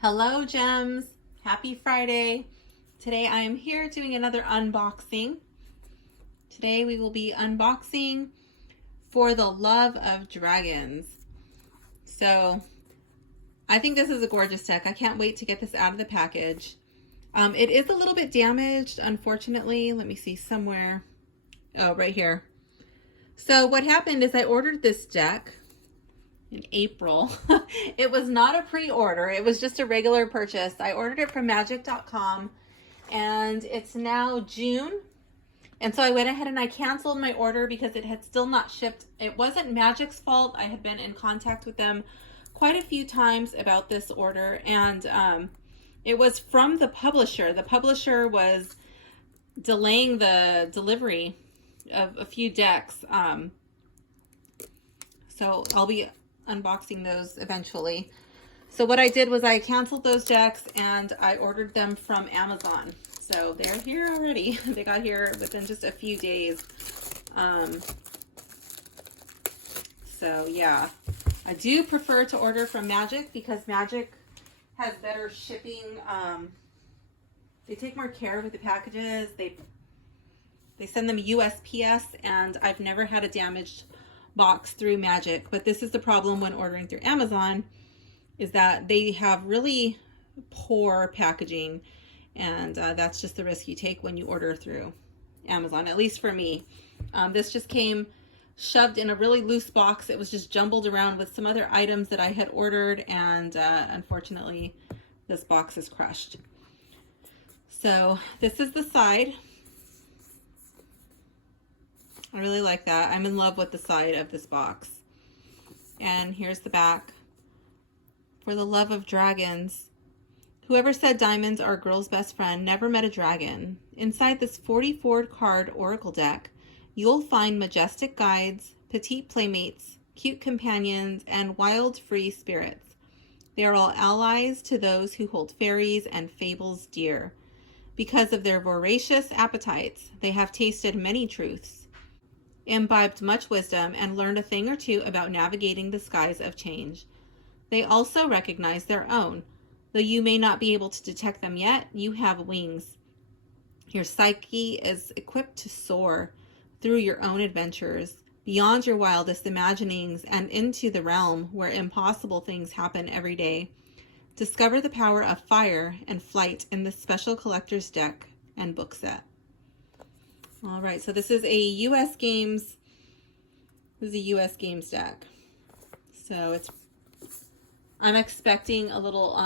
Hello, gems. Happy Friday. Today I am here doing another unboxing. Today we will be unboxing For the Love of Dragons. So I think this is a gorgeous deck. I can't wait to get this out of the package. It is a little bit damaged, unfortunately. Let me see somewhere. Oh, right here. So what happened is I ordered this deck in April. It was not a pre-order. It was just a regular purchase. I ordered it from majestic.com and it's now June. And so I went ahead and I canceled my order because it had still not shipped. It wasn't Magic's fault. I had been in contact with them quite a few times about this order, and it was from the publisher. The publisher was delaying the delivery of a few decks. So I'll be unboxing those eventually. So what I did was I canceled those decks and I ordered them from Amazon. So they're here already. They got here within just a few days. So yeah, I do prefer to order from Magic because Magic has better shipping. They take more care with the packages. They send them USPS, and I've never had a damaged box through Magic. But this is the problem when ordering through Amazon, is that they have really poor packaging, and that's just the risk you take when you order through Amazon, at least for me. This just came shoved in a really loose box. It was just jumbled around with some other items that I had ordered, and unfortunately this box is crushed. So this is the side. I really like that. I'm in love with the side of this box. And here's the back. For the Love of Dragons. Whoever said diamonds are a girl's best friend never met a dragon. Inside this 44 card oracle deck, you'll find majestic guides, petite playmates, cute companions, and wild free spirits. They are all allies to those who hold fairies and fables dear. Because of their voracious appetites, they have tasted many truths, imbibed much wisdom, and learned a thing or two about navigating the skies of change. They also recognize their own. Though you may not be able to detect them yet, you have wings. Your psyche is equipped to soar through your own adventures, beyond your wildest imaginings, and into the realm where impossible things happen every day. Discover the power of fire and flight in this special collector's deck and book set. All right, so this is a US Games. This is a US Games deck. So I'm expecting a little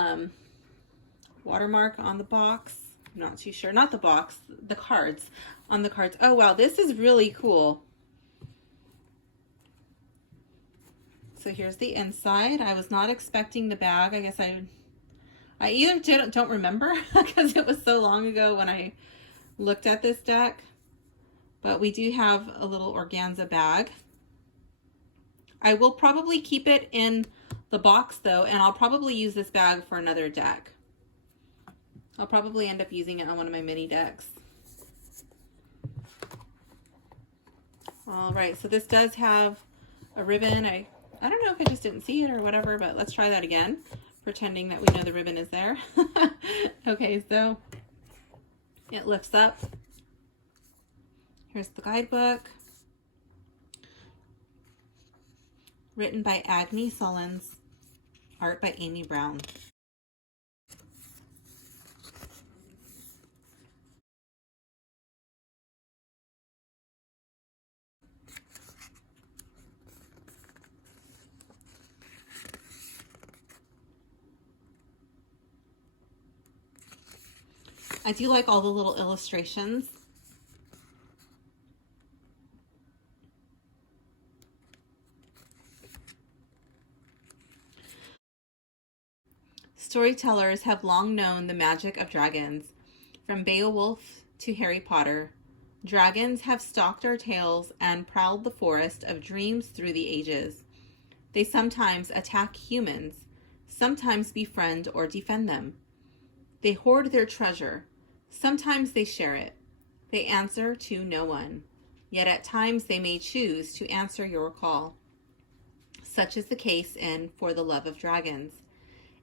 watermark on the box. I'm not too sure. Not the box, the cards. On the cards. Oh wow, this is really cool. So here's the inside. I was not expecting the bag. I guess I either don't remember because it was so long ago when I looked at this deck. But we do have a little organza bag. I will probably keep it in the box though, and I'll probably use this bag for another deck. I'll probably end up using it on one of my mini decks. All right, so this does have a ribbon. I don't know if I just didn't see it or whatever, but let's try that again, pretending that we know the ribbon is there. Okay, so it lifts up. Here's the guidebook, written by Agni Sullins, art by Amy Brown. I do like all the little illustrations. Storytellers have long known the magic of dragons. From Beowulf to Harry Potter, dragons have stalked our tales and prowled the forest of dreams through the ages. They sometimes attack humans, sometimes befriend or defend them. They hoard their treasure, sometimes they share it. They answer to no one, yet at times they may choose to answer your call. Such is the case in For the Love of Dragons.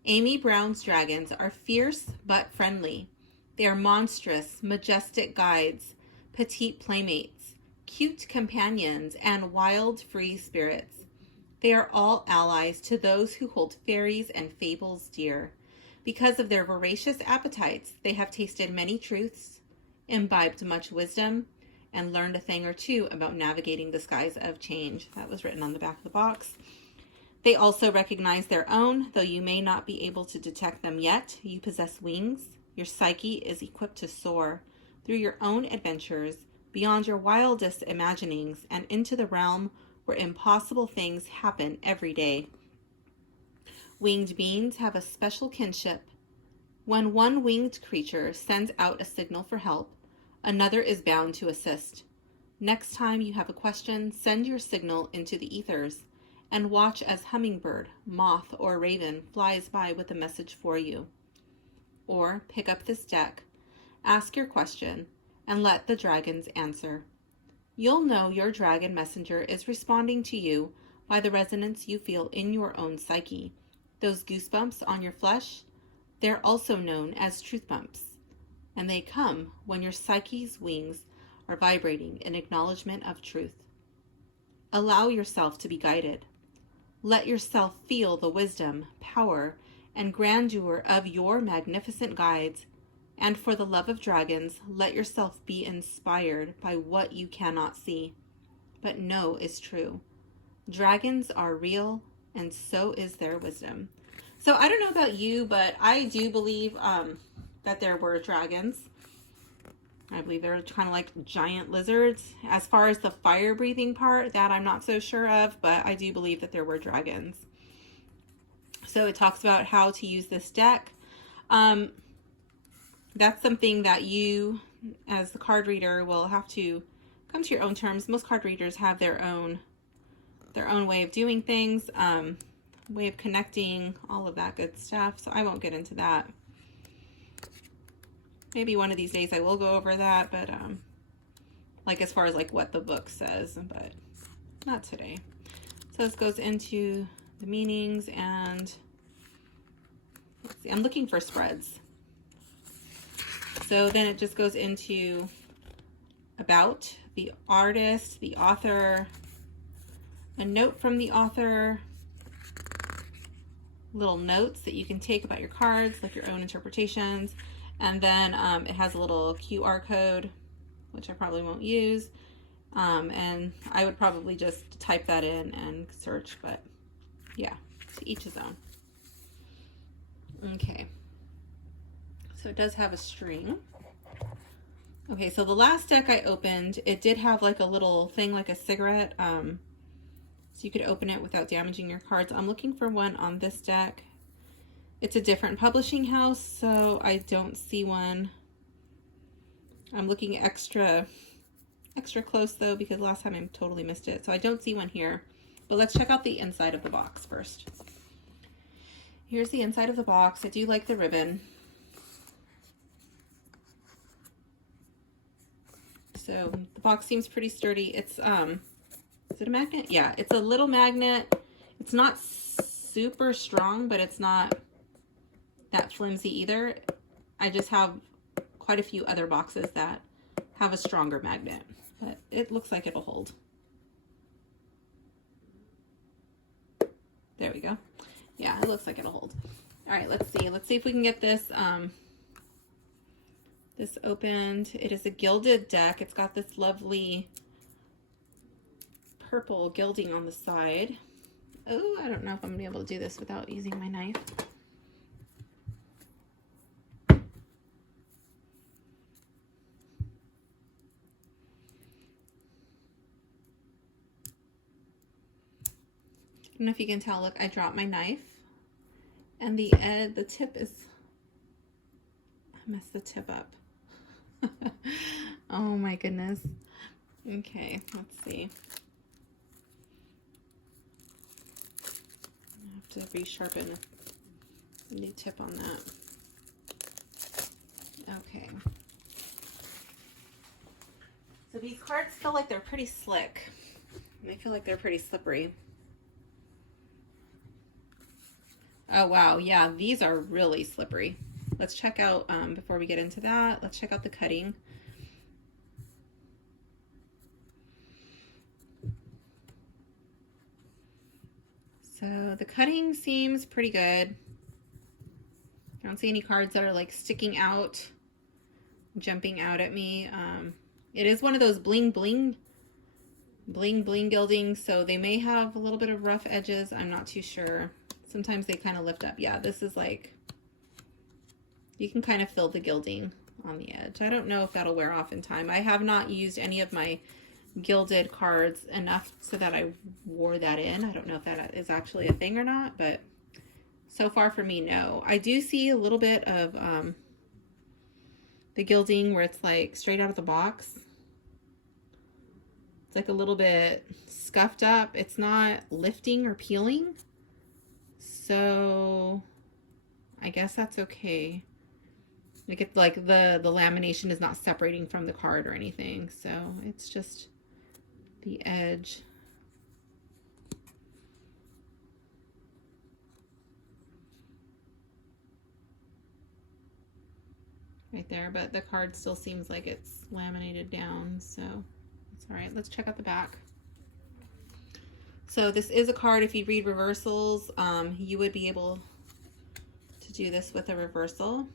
Amy Brown's dragons are fierce but friendly. They are monstrous, majestic guides, petite playmates, cute companions, and wild free spirits. They are all allies to those who hold fairies and fables dear. Because of their voracious appetites, they have tasted many truths, imbibed much wisdom, and learned a thing or two about navigating the skies of change. That was written on the back of the box. They also recognize their own, though you may not be able to detect them yet. You possess wings. Your psyche is equipped to soar through your own adventures, beyond your wildest imaginings, and into the realm where impossible things happen every day. Winged beings have a special kinship. When one winged creature sends out a signal for help, another is bound to assist. Next time you have a question, send your signal into the ethers and watch as hummingbird, moth, or raven flies by with a message for you. Or pick up this deck, ask your question, and let the dragons answer. You'll know your dragon messenger is responding to you by the resonance you feel in your own psyche. Those goosebumps on your flesh, they're also known as truth bumps, and they come when your psyche's wings are vibrating in acknowledgement of truth. Allow yourself to be guided. Let yourself feel the wisdom, power, and grandeur of your magnificent guides, and for the love of dragons, let yourself be inspired by what you cannot see, but know is true. Dragons are real, and so is their wisdom. So I don't know about you, but I do believe that there were dragons. I believe they're kind of like giant lizards. As far as the fire-breathing part, that I'm not so sure of, but I do believe that there were dragons. So it talks about how to use this deck. That's something that you, as the card reader, will have to come to your own terms. Most card readers have their own way of doing things, way of connecting, all of that good stuff. So I won't get into that. Maybe one of these days I will go over that, but like as far as like what the book says, but not today. So this goes into the meanings, and let's see, I'm looking for spreads. So then it just goes into about the artist, the author, a note from the author, little notes that you can take about your cards, like your own interpretations. And then it has a little QR code, which I probably won't use. And I would probably just type that in and search, but yeah, to each his own. Okay. So it does have a string. Okay, so the last deck I opened, it did have like a little thing like a cigarette. So you could open it without damaging your cards. I'm looking for one on this deck. It's a different publishing house, so I don't see one. I'm looking extra close though, because last time I totally missed it. So I don't see one here, but let's check out the inside of the box first. Here's the inside of the box. I do like the ribbon. So the box seems pretty sturdy. It's, is it a magnet? Yeah, it's a little magnet. It's not super strong, but it's not that flimsy either. I just have quite a few other boxes that have a stronger magnet, but it looks like it'll hold. There we go. Yeah, it looks like it'll hold. All right, let's see. Let's see if we can get this this opened. It is a gilded deck. It's got this lovely purple gilding on the side. Oh, I don't know if I'm gonna be able to do this without using my knife. I don't know if you can tell, look, I dropped my knife and the tip is, I messed the tip up. Oh my goodness. Okay, let's see. I have to resharpen the tip on that. Okay. So these cards feel like they're pretty slick. They feel like they're pretty slippery. Oh, wow. Yeah, these are really slippery. Let's check out, before we get into that, let's check out the cutting. So the cutting seems pretty good. I don't see any cards that are like sticking out, jumping out at me. It is one of those bling bling gildings, so they may have a little bit of rough edges. I'm not too sure. Sometimes they kind of lift up. Yeah, this is like, you can kind of feel the gilding on the edge. I don't know if that'll wear off in time. I have not used any of my gilded cards enough so that I wore that in. I don't know if that is actually a thing or not, but so far for me, no. I do see a little bit of the gilding where it's like straight out of the box. It's like a little bit scuffed up. It's not lifting or peeling. So I guess that's okay. Like the lamination is not separating from the card or anything. So it's just the edge. Right there, but the card still seems like it's laminated down, so it's all right. Let's check out the back. So this is a card, if you read reversals, you would be able to do this with a reversal.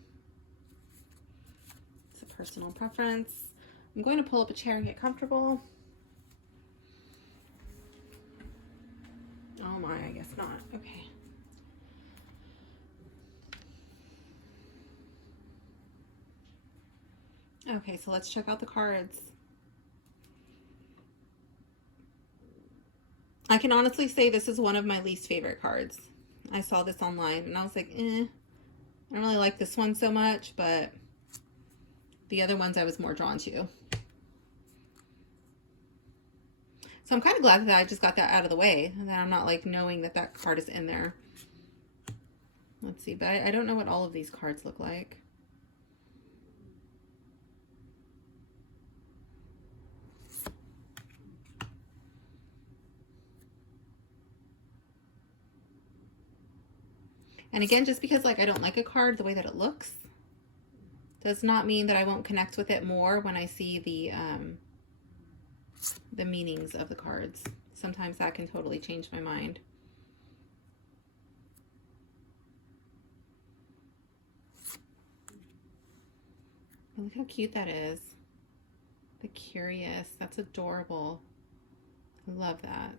It's a personal preference. I'm going to pull up a chair and get comfortable. Oh my, I guess not. Okay. Okay, so let's check out the cards. I can honestly say this is one of my least favorite cards. I saw this online and I was like, I don't really like this one so much, but the other ones I was more drawn to. So I'm kind of glad that I just got that out of the way, and that I'm not like knowing that that card is in there. Let's see, but I don't know what all of these cards look like. And again, just because like I don't like a card the way that it looks does not mean that I won't connect with it more when I see the meanings of the cards. Sometimes that can totally change my mind. Look how cute that is. The curious, that's adorable. I love that.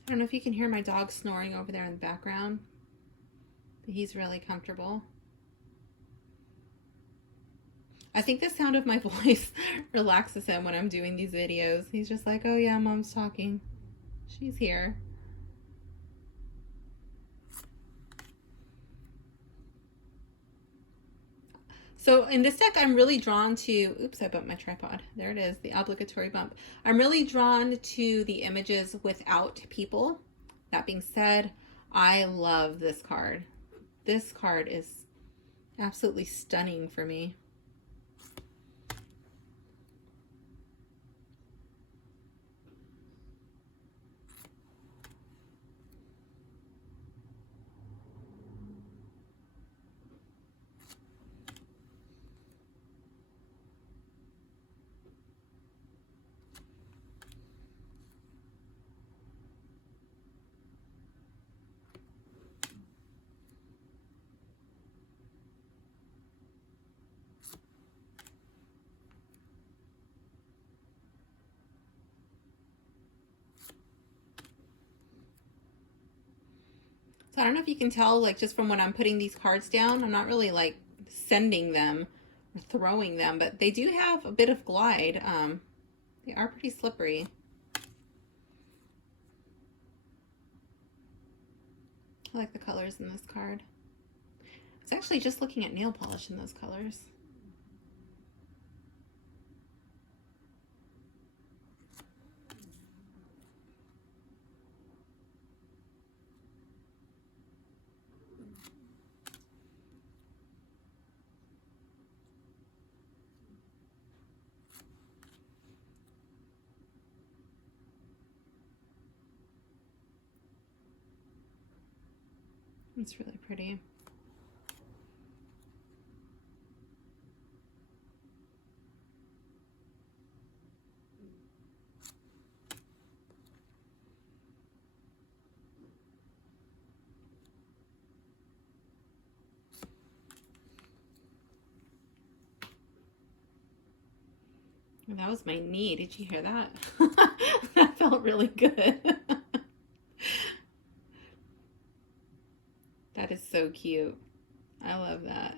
I don't know if you can hear my dog snoring over there in the background, but he's really comfortable. I think the sound of my voice relaxes him when I'm doing these videos. He's just like, oh yeah, mom's talking. She's here. So in this deck, I'm really drawn to, oops, I bumped my tripod. There it is, the obligatory bump. I'm really drawn to the images without people. That being said, I love this card. This card is absolutely stunning for me. So I don't know if you can tell, like, just from when I'm putting these cards down, I'm not really like sending them or throwing them, but they do have a bit of glide. They are pretty slippery. I like the colors in this card. I was actually just looking at nail polish in those colors. It's really pretty. That was my knee. Did you hear that? That felt really good. That is so cute. I love that.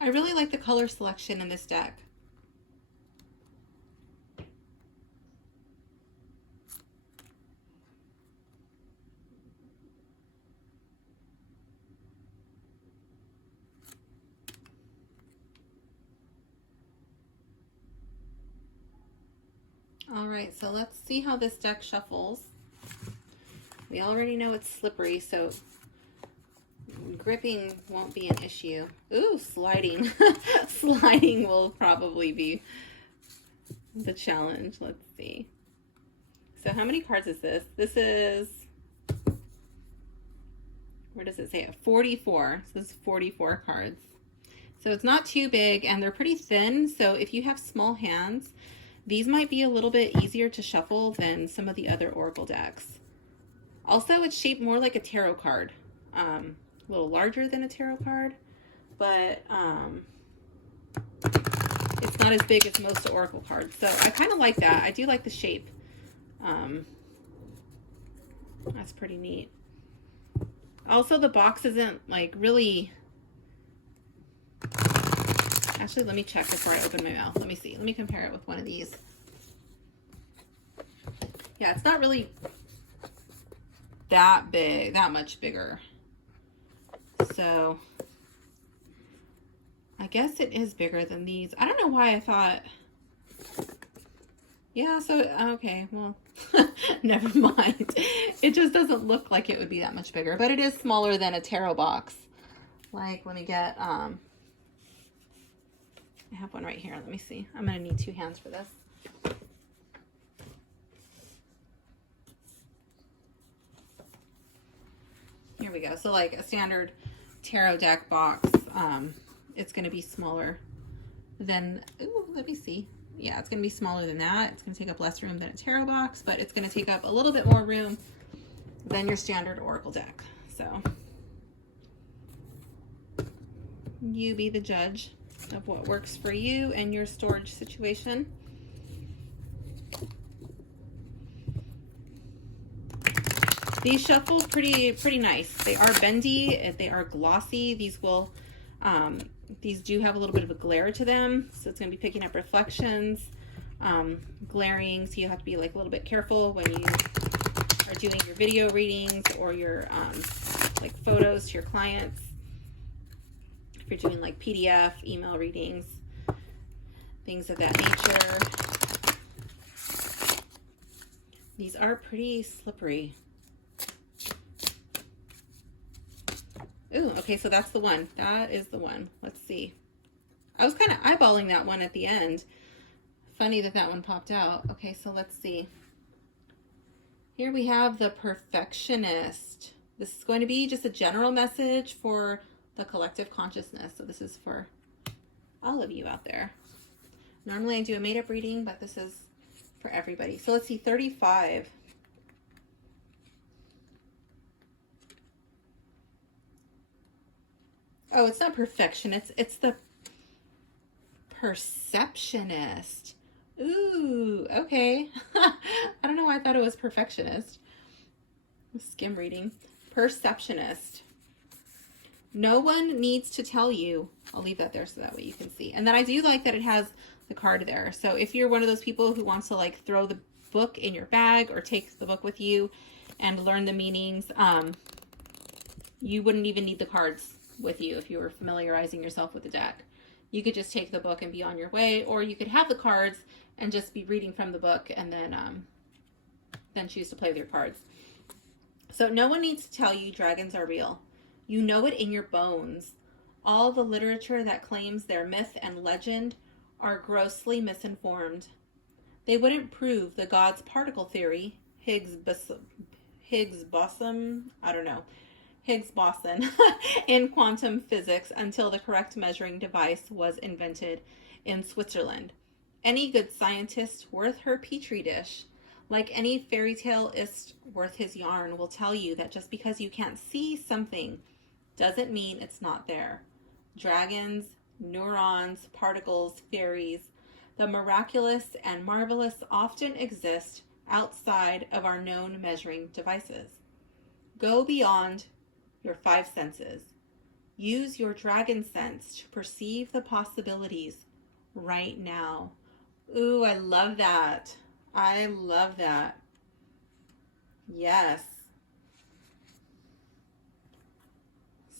I really like the color selection in this deck. All right, so let's see how this deck shuffles. We already know it's slippery, so gripping won't be an issue. Ooh, sliding. Sliding will probably be the challenge. Let's see. So how many cards is this? This is, where does it say it? 44. So this is 44 cards. So it's not too big, and they're pretty thin. So if you have small hands, these might be a little bit easier to shuffle than some of the other Oracle decks. Also, it's shaped more like a tarot card. A little larger than a tarot card, but it's not as big as most Oracle cards. So I kind of like that. I do like the shape. That's pretty neat. Also, the box isn't like really... Actually, let me check before I open my mouth. Let me see. Let me compare it with one of these. Yeah, it's not really that big, that much bigger. So I guess it is bigger than these. I don't know why I thought, yeah, so, okay, well, never mind. It just doesn't look like it would be that much bigger, but it is smaller than a tarot box. Like, let me get, I have one right here. Let me see. I'm going to need 2 hands for this. Here we go. So like a standard tarot deck box, it's going to be smaller than, ooh, let me see. Yeah, it's going to be smaller than that. It's going to take up less room than a tarot box, but it's going to take up a little bit more room than your standard Oracle deck. So you be the judge of what works for you and your storage situation. These shuffle pretty nice. They are bendy, they are glossy. These will, these do have a little bit of a glare to them, so it's going to be picking up reflections, glaring, so you have to be like a little bit careful when you are doing your video readings or your like photos to your clients. If you're doing like PDF, email readings, things of that nature. These are pretty slippery. Okay, so that's the one. That is the one. Let's see. I was kind of eyeballing that one at the end. Funny that that one popped out. Okay, so let's see. Here we have the perfectionist. This is going to be just a general message for the collective consciousness. So this is for all of you out there. Normally I do a made-up reading, but this is for everybody. So let's see, 35. Oh, it's not perfectionist. It's the perceptionist. Ooh, okay. I don't know why I thought it was perfectionist. Skim reading. Perceptionist. No one needs to tell you. I'll leave that there so that way you can see. And then I do like that it has the card there. So if you're one of those people who wants to like throw the book in your bag or take the book with you and learn the meanings, you wouldn't even need the cards with you if you were familiarizing yourself with the deck. You could just take the book and be on your way, or you could have the cards and just be reading from the book and then choose to play with your cards. So no one needs to tell you dragons are real. You know it in your bones. All the literature that claims they're myth and legend are grossly misinformed. They wouldn't prove the God's particle theory, Higgs boson, in quantum physics until the correct measuring device was invented in Switzerland. Any good scientist worth her petri dish, like any fairy taleist worth his yarn, will tell you that just because you can't see something doesn't mean it's not there. Dragons, neurons, particles, fairies, the miraculous and marvelous often exist outside of our known measuring devices. Go beyond your five senses. Use your dragon sense to perceive the possibilities right now. Ooh, I love that. I love that. Yes.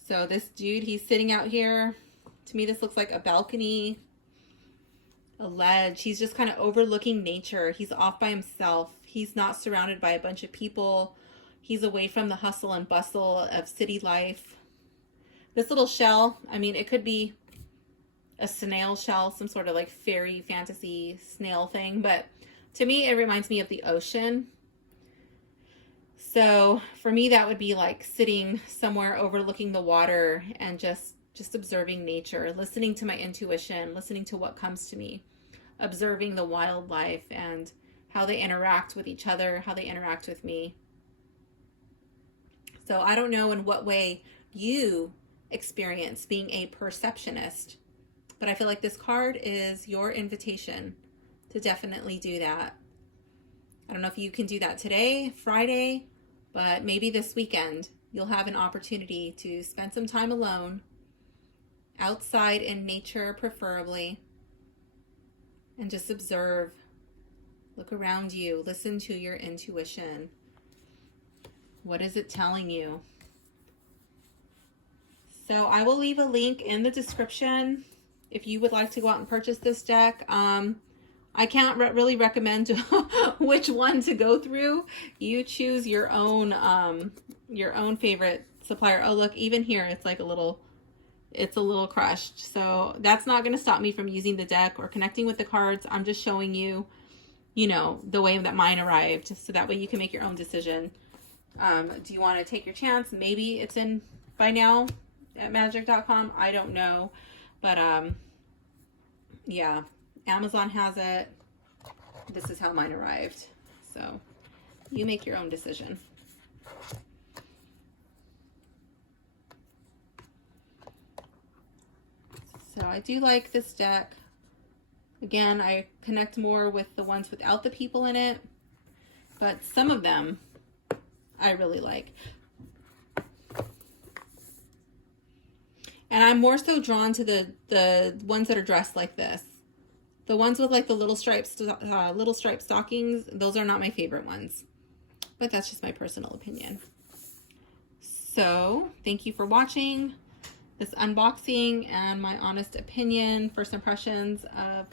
So this dude, he's sitting out here. To me, this looks like a balcony, a ledge. He's just kind of overlooking nature. He's off by himself. He's not surrounded by a bunch of people. He's away from the hustle and bustle of city life. This little shell, I mean, it could be a snail shell, some sort of like fairy fantasy snail thing, but to me, it reminds me of the ocean. So for me, that would be like sitting somewhere overlooking the water and just observing nature, listening to my intuition, listening to what comes to me, observing the wildlife and how they interact with each other, how they interact with me. So I don't know in what way you experience being a perceptionist, but I feel like this card is your invitation to definitely do that. I don't know if you can do that today, Friday, but maybe this weekend you'll have an opportunity to spend some time alone, outside in nature preferably, and just observe, look around you, listen to your intuition. What is it telling you? So I will leave a link in the description if you would like to go out and purchase this deck. I can't really recommend which one to go through. You choose your own favorite supplier. Oh, look, even here, it's like it's a little crushed. So that's not going to stop me from using the deck or connecting with the cards. I'm just showing you, the way that mine arrived. So that way you can make your own decision. Do you want to take your chance? Maybe it's in by now at magic.com. I don't know. But, yeah, Amazon has it. This is how mine arrived. So you make your own decision. So I do like this deck. Again, I connect more with the ones without the people in it, but some of them I really like. And I'm more so drawn to the ones that are dressed like this. The ones with like the little striped stockings, those are not my favorite ones. But that's just my personal opinion. So, thank you for watching this unboxing and my honest opinion, first impressions of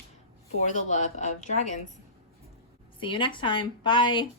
For the Love of Dragons. See you next time. Bye.